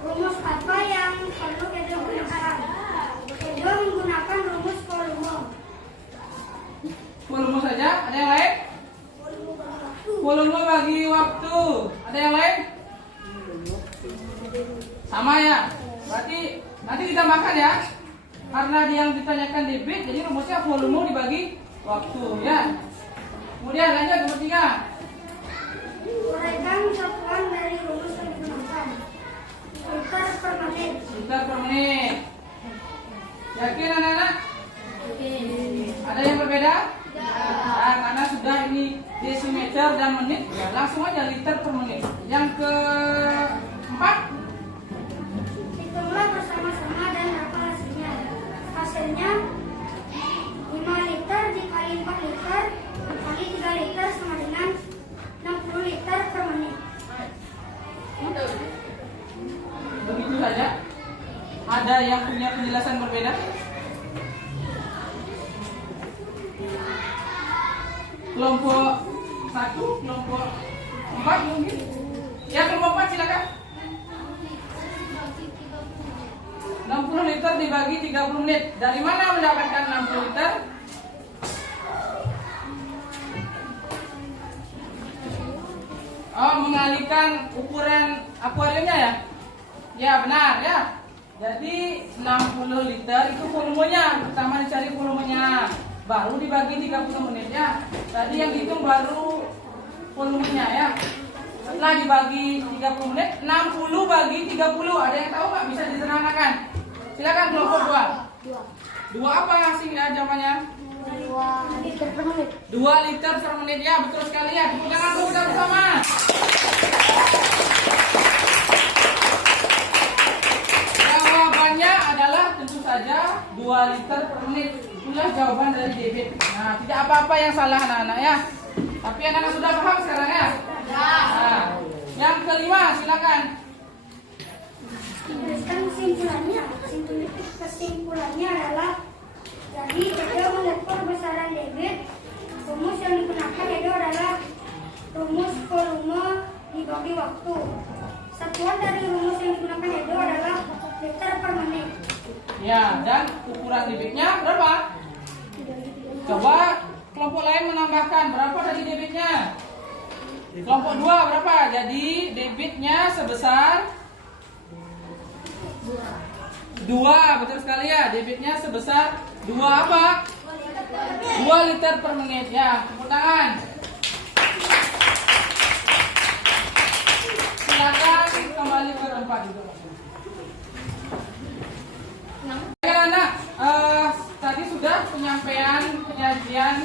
Rumus apa yang perlu Edo gunakan? Edo menggunakan rumus volume. volume saja. Ada yang lain? Volume bagi waktu. Ada yang lain? Sama ya. Berarti nanti ditambahkan ya. Karena dia yang ditanyakan debit, jadi rumusnya volume dibagi waktu ya. Kemudian lanjut nomor 3. Uraikan satuan dari rumus yang digunakan. Liter per menit. Liter per menit. Yakin anak-anak? Ada yang berbeda? Nah, karena sudah ini desimeter dan menit, ya langsung aja liter per menit. Yang keempat, Hitunglah bersama-sama dan berapa hasilnya. Hasilnya 5 liter dikali 4 liter dikali 3 liter sama dengan 60 liter per menit. begitu saja. Ada yang punya penjelasan berbeda? Kelompok 1, kelompok 4 mungkin. Ya, kelompok 4 silakan. 60 liter dibagi 30 menit. Dari mana mendapatkan 60 liter? Oh, mengalihkan ukuran akuariumnya ya? Ya, benar ya. Jadi 60 liter itu volumenya. Pertama dicari volumenya, baru dibagi 30 menit ya. Tadi yang dihitung baru volumenya ya. Setelah dibagi 30 menit, 60 bagi 30. Ada yang tahu nggak? Bisa disederhanakan. Silakan kelompok 2. 2 apa hasilnya jawabannya? 2 liter per menit. 2 liter per menit ya, betul sekali ya. Tepuk tangan untuk kita bersama. Jawabannya adalah tentu saja 2 liter per menit. Itulah jawaban dari debit. Nah, tidak apa-apa yang salah anak-anak ya. Tapi anak-anak sudah paham sekarang ya? Nah, yang kelima silakan. Tuliskan kesimpulannya. Kesimpulannya adalah jadi Edo mengukur besaran debit. Rumus yang digunakan Edo adalah rumus volume dibagi waktu. Satuan dari rumus yang digunakan Edo adalah liter per menit. Ya, dan ukuran debitnya berapa? Coba kelompok lain menambahkan berapa tadi debitnya? Kelompok 2 berapa? Jadi debitnya sebesar 2, betul sekali ya. Debitnya sebesar 2 apa? 2 liter per menit ya. Tepuk tangan. Silakan kembali ke tempat itu. Ya anak, tadi sudah penyajian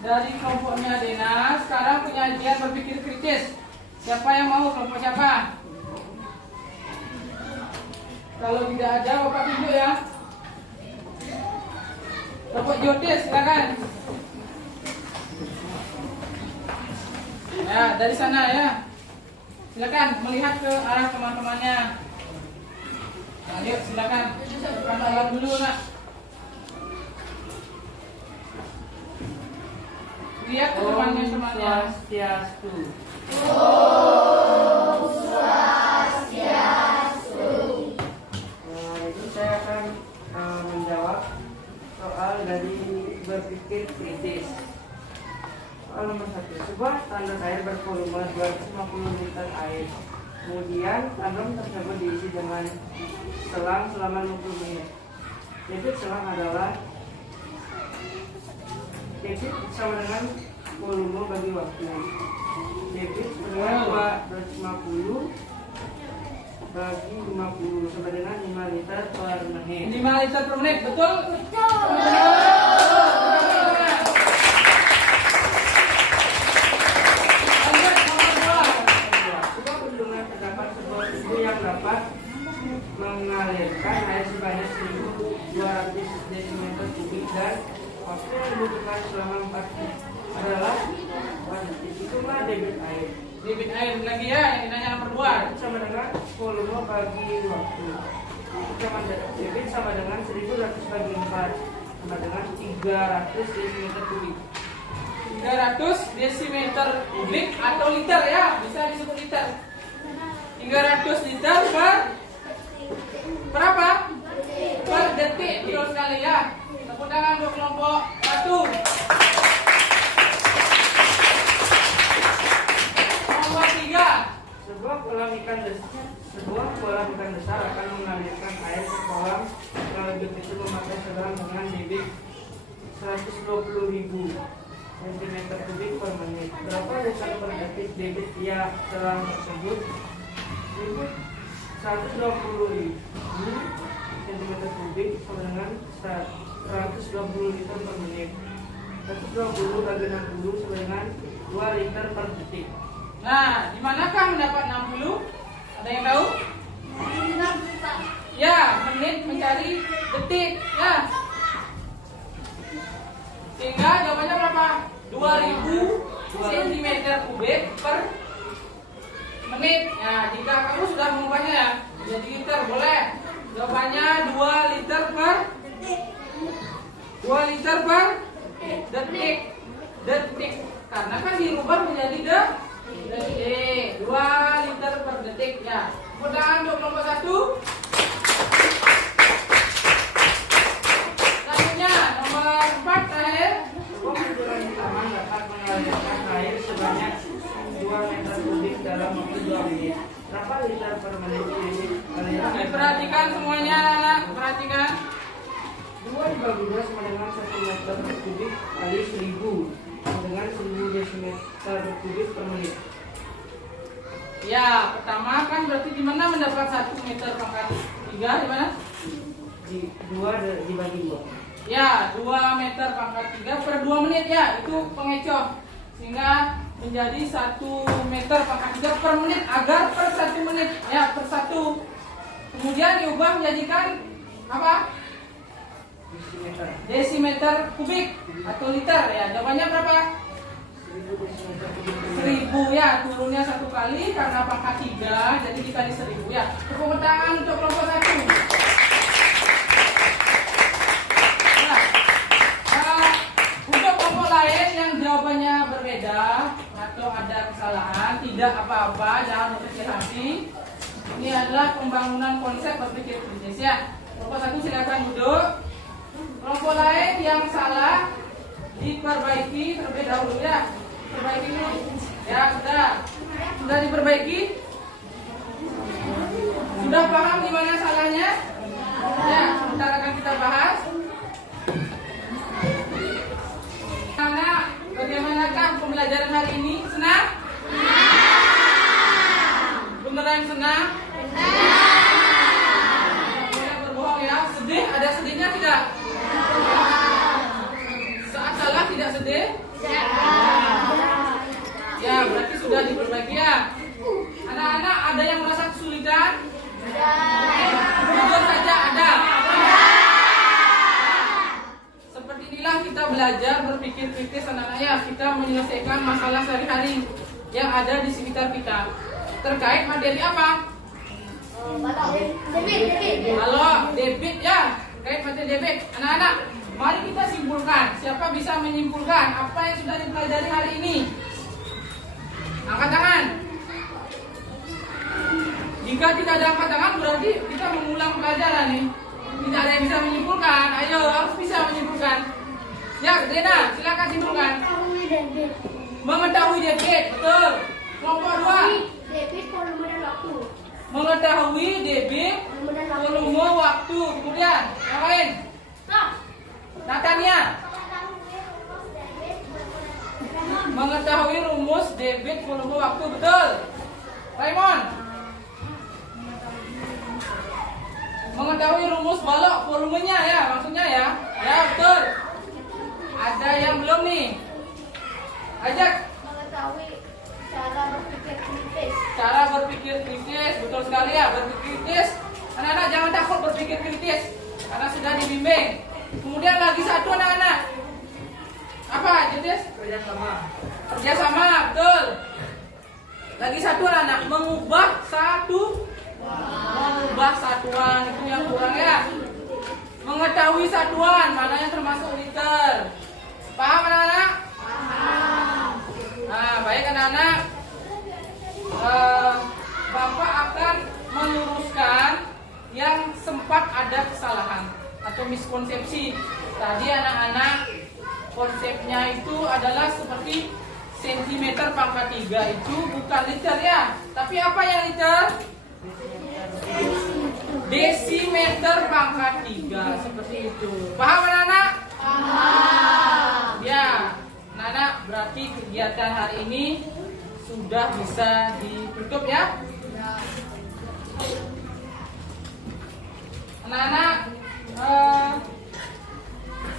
dari kelompoknya Dena. Sekarang penyajian berpikir kritis. Siapa yang mau? Kelompok siapa? Kalau tidak ada, Bapak tunjuk ya. Kelompok Jotis, silakan. Ya, dari sana ya. Silakan melihat ke arah teman-temannya. Nah, yuk silakan. Pantalan dulu nak. Lihat ke temannya-temannya. Swastiastu. Jadi saya akan menjawab soal dari berpikir kritis. Soal nomor 1. Sebuah tandon air bervolume 250 liter air. Kemudian tandon tersebut diisi dengan selang selama 60 menit. Debit selang adalah debit sama dengan volume bagi waktu. Debit dengan 250 bagi 50 sama dengan 5 liter per menit. 5 liter per menit, betul? Sebuah bendungan terdapat sebuah tubuh yang dapat mengalirkan air sebanyak 1.200 desimeter kubik dan waktu yang dibutuhkan selama 4 menit adalah 4 detik. Itulah debit air. Debit air lagi ya, yang ditanya nomor 2. Sama dengan volume bagi waktu. Debit sama dengan 1.200 bagi 4. sama dengan 300 desimeter kubik. 300 desimeter kubik atau liter ya, bisa disebut liter. 300 liter per apa? Per detik, betul sekali ya. Tepuk tangan untuk kelompok 1. Kelompok 3. Sebuah kolam ikan besar akan mengalirkan air ke kolam. Kalau begitu memakai selang dengan debit 120.000 cm kubik per menit. Berapa liter per detik debit ya selang tersebut? 120.000 cm kubik sama dengan 120 liter per menit. 120 bagi 60 sama dengan 2 liter per detik. Nah, di manakah mendapat 60? Ada yang tahu? Ya, menit mencari detik. Ya. Sehingga jawabannya berapa? 2000 cm kubik per menit. Nah, jika kamu sudah mengubahnya ya, jadi liter boleh. Jawabannya 2 liter per detik. Karena kan dirubah menjadi detik. 2 liter per detik ya. Mudah untuk kelompok 1. Selanjutnya nomor 4 terakhir. Pengaturan taman dapat mengalirkan air sebanyak 2 meter kubik dalam waktu 2 menit. Berapa liter per menit ini aliran? Perhatikan semuanya anak-anak, perhatikan. 2 dibagi 2 sama dengan 1 meter kubik kali 1000 sama dengan 1000 desimeter kubik per menit. Ya, pertama kan berarti di mana mendapat 1 meter pangkat 3 di mana? Di 2 dibagi 2. Ya, 2 meter pangkat 3 per 2 menit ya, itu pengecoh. Sehingga menjadi 1 meter pangkat 3 per menit agar per 1 menit ya, per 1. Kemudian diubah menjadikan apa? Desimeter kubik atau liter ya. Jawabannya berapa? 1000 ya, turunnya 1 kali karena pangkat 3 jadi dikali 1000 ya. Tepuk tangan untuk kelompok 1. Untuk kelompok lain yang jawabannya berbeda atau ada kesalahan, tidak apa-apa, jangan berkecil hati. Ini adalah pembangunan konsep berpikir kritis ya. Kelompok 1 silakan duduk. Kelompok lain yang salah diperbaiki terlebih dahulu ya. Perbaiki dulu. Ya, sudah diperbaiki. Sudah paham di mana salahnya? Ya, sebentar akan kita bahas. Anak, bagaimanakah pembelajaran hari ini? Senang? Beneran senang? Boleh berbohong ya. Sedih? Ada sedihnya tidak? Saat salah tidak sedih? Ya, berarti sudah diperbaiki ya. Anak-anak ada yang merasa kesulitan? Jujur saja ada. Seperti inilah kita belajar berpikir kritis anak-anak ya. Kita menyelesaikan masalah sehari-hari yang ada di sekitar kita. Terkait materi apa? Halo, debit ya. Terkait materi debit. Anak-anak, mari kita simpulkan. Siapa bisa menyimpulkan apa yang sudah dipelajari hari ini? Angkat tangan. Jika tidak ada angkat tangan berarti kita mengulang pelajaran nih. Tidak ada yang bisa menyimpulkan. Ayo, harus bisa menyimpulkan. Ya, Dena, silakan simpulkan. Mengetahui debit, betul. Kelompok 2. Debit volume dan waktu. Mengetahui debit volume waktu. Kemudian, yang lain. Natania. Mengetahui rumus debit volume waktu, betul. Raymond. Mengetahui rumus balok volumenya ya, maksudnya ya. Ya, betul. Ada yang belum nih? Ajak. Mengetahui cara berpikir kritis. Cara berpikir kritis, betul sekali ya, berpikir kritis. Anak-anak jangan takut berpikir kritis karena sudah dibimbing. Kemudian lagi satu anak-anak. Apa, kritis? Kerjasama, betul. Lagi satu anak, mengubah satuan itu yang kurang ya. mengetahui satuan mana yang termasuk liter. Paham anak-anak? Paham. Nah, baik anak-anak. Bapak akan meluruskan yang sempat ada kesalahan atau miskonsepsi. Tadi anak-anak konsepnya itu adalah seperti sentimeter pangkat 3 itu bukan liter ya. Tapi apa yang liter? Desimeter pangkat 3 seperti itu. Paham anak-anak? Paham. Ya, anak-anak berarti kegiatan hari ini sudah bisa ditutup ya. Anak-anak,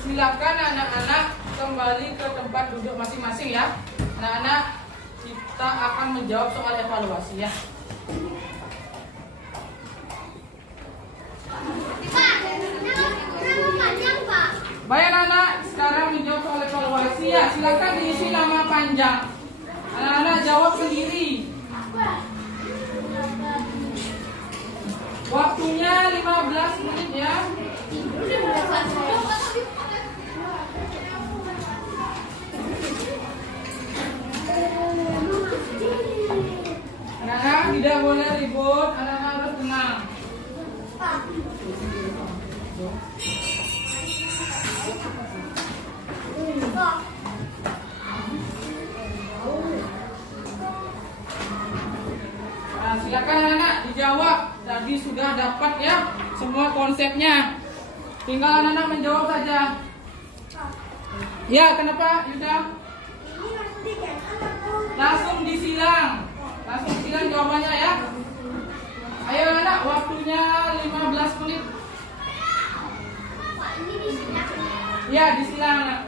silakan anak-anak kembali ke tempat duduk masing-masing ya. Anak-anak, kita akan menjawab soal evaluasi ya. Baik anak-anak, sekarang menjawab soal evaluasi ya. Silakan diisi nama panjang. Anak-anak jawab sendiri. Waktunya 15 menit ya. Anak-anak tidak boleh ribut, anak-anak harus tenang. Nah, silakan anak-anak dijawab. Tadi sudah dapat ya semua konsepnya. Tinggal anak-anak menjawab saja. Ya, kenapa Yuda? Langsung disilang. Langsung silang jawabannya ya. Ayo anak, waktunya 15 menit. Ya, disilang anak.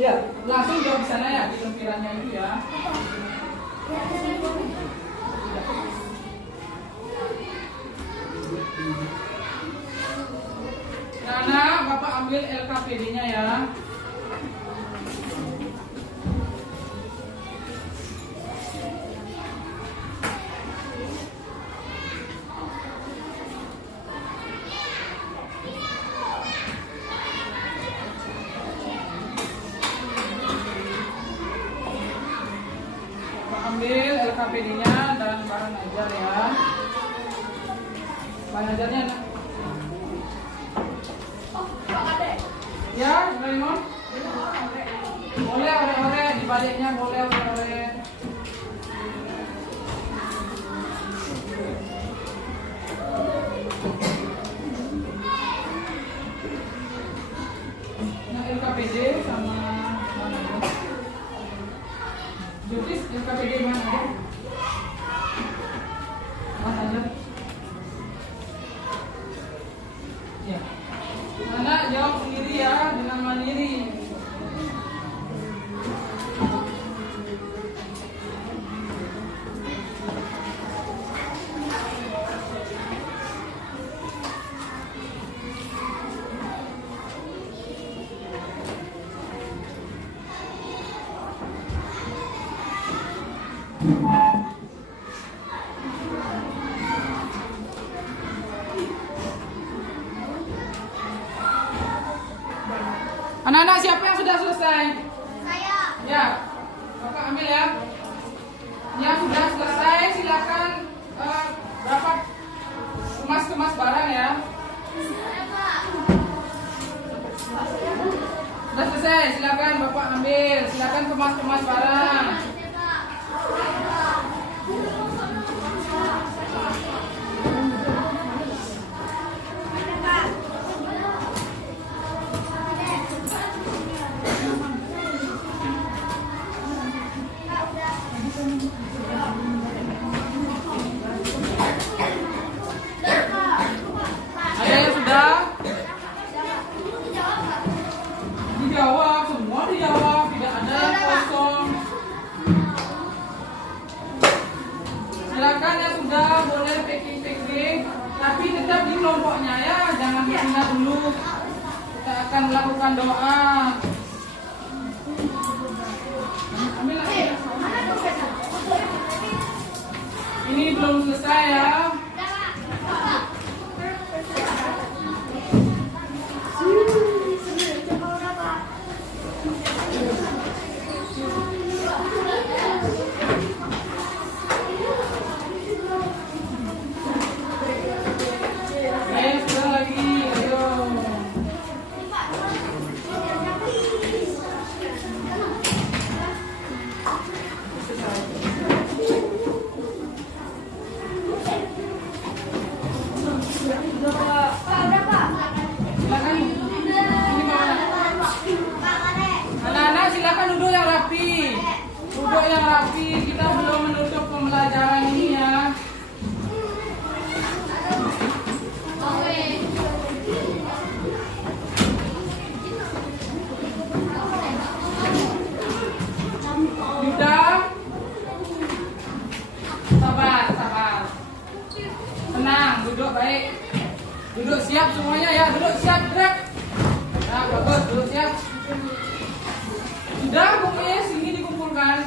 Ya, langsung jawab di sana ya, di lempirannya itu ya. Nana, Bapak ambil LKPD-nya ya. Ambil LKPD-nya dan bahan ajar ya. Bahan ajarnya anak. Ya, Raymond. Boleh ore-ore di baliknya, boleh ore-ore. Nah, LKPD sama mana ya? Jutis, LKPD mana ya? Mana aja? Ya. Anak jawab sendiri ya, dengan mandiri. Anak-anak siapa yang sudah selesai? Saya. Ya, Bapak ambil ya. Yang sudah selesai silakan dapat kemas barang ya. Sudah selesai, silakan Bapak ambil. Silakan kemas barang. Ada yang sudah? Dijawab, semua dijawab, tidak ada yang kosong. Silakan yang sudah boleh packing, tapi tetap di kelompoknya ya, jangan pindah dulu. Kita akan melakukan doa. Ambil lagi. Ini belum selesai ya. Sekarang lagi, ayo. Silakan. Ini mana? Anak-anak silakan duduk yang rapi. Duduk yang rapi. Kita belum menutup pembelajaran ini ya. Sudah. Sabar, sabar. Tenang, duduk baik. Duduk siap semuanya ya, duduk siap, gerak. Nah, bagus, duduk siap. Sudah, bukunya sini dikumpulkan.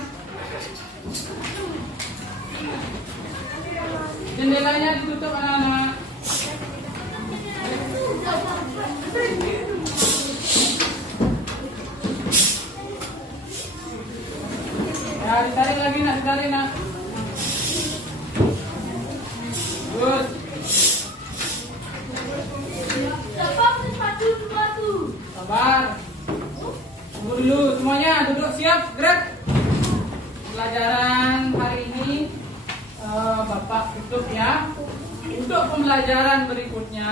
Jendelanya ditutup anak-anak. Ya, ditarik lagi nak, ditarik nak. Good. Sabar. Tunggu dulu semuanya, duduk siap, gerak. Pelajaran hari ini Bapak tutup ya. Untuk pembelajaran berikutnya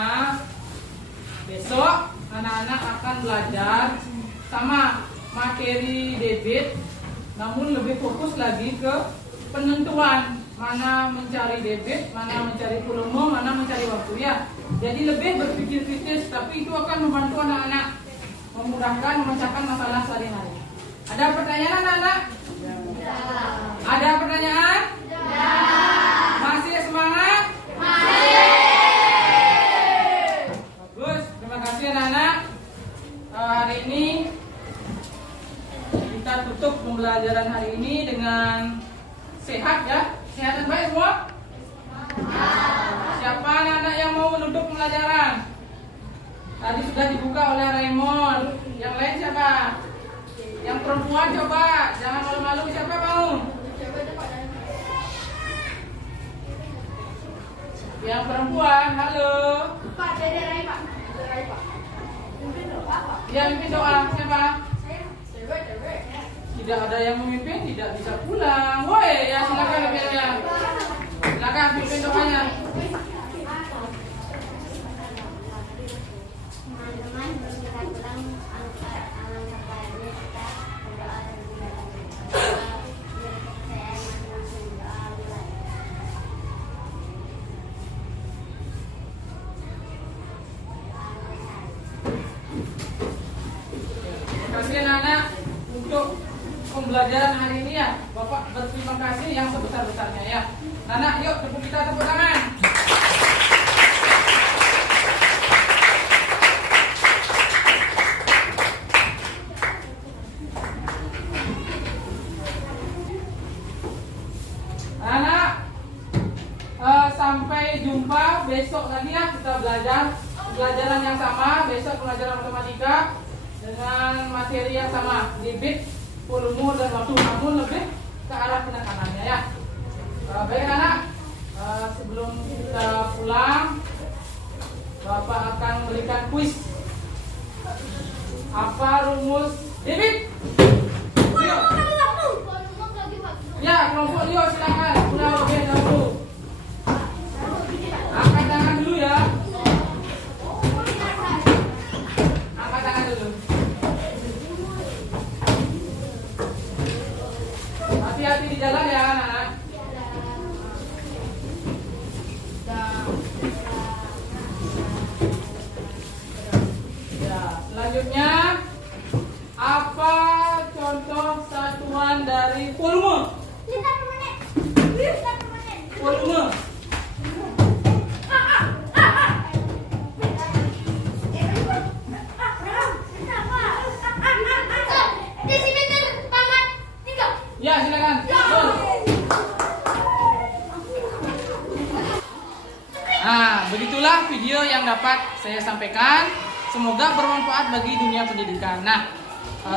besok anak-anak akan belajar sama materi debit, namun lebih fokus lagi ke penentuan mana mencari debit, mana mencari volume, mana mencari waktu ya. Jadi lebih berpikir kritis, tapi itu akan membantu anak-anak memudahkan memecahkan masalah sehari-hari. Ada pertanyaan anak-anak? Ya. Ada pertanyaan? Ya. Masih semangat? Masih. Bagus, terima kasih anak-anak. Hari ini kita tutup pembelajaran hari ini dengan sehat ya. Sehat dan baik semua? Siapa anak-anak yang mau menutup pembelajaran? Tadi sudah dibuka oleh Raymond. Yang lain siapa? Yang perempuan coba. Jangan malu-malu. Siapa mau? Yang perempuan, halo. Pak, dari Rai, Pak. Yang mimpin doa, siapa? Tidak ada yang memimpin, tidak bisa pulang. Woi, ya silakan ya. Silakan pimpin doanya. Teman-teman, kita pulang alangkah baiknya kita berdoa lebih banyak. Saya langsung doa mulai. Terima kasih anak-anak untuk pembelajaran hari ini ya. Bapak berterima kasih yang sebesar-besarnya ya. Anak, yuk kita tepuk tangan. Anak, sampai jumpa besok lagi ya, kita belajar pelajaran yang sama. Besok pelajaran matematika dengan materi yang sama, debit, volume dan waktu, namun lebih ke arah penekanannya ya. Baik anak, sebelum kita pulang, Bapak akan memberikan kuis. Apa rumus debit? Yuk. Ya, kelompok Leo silakan. Udah lebih dahulu. Angkat tangan dulu ya. Angkat tangan dulu. Hati-hati di jalan ya anak-anak. Ya, selanjutnya apa Nah, begitulah video yang dapat saya sampaikan. Semoga bermanfaat bagi dunia pendidikan. Nah,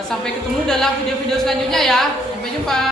sampai ketemu dalam video-video selanjutnya ya. Sampai jumpa.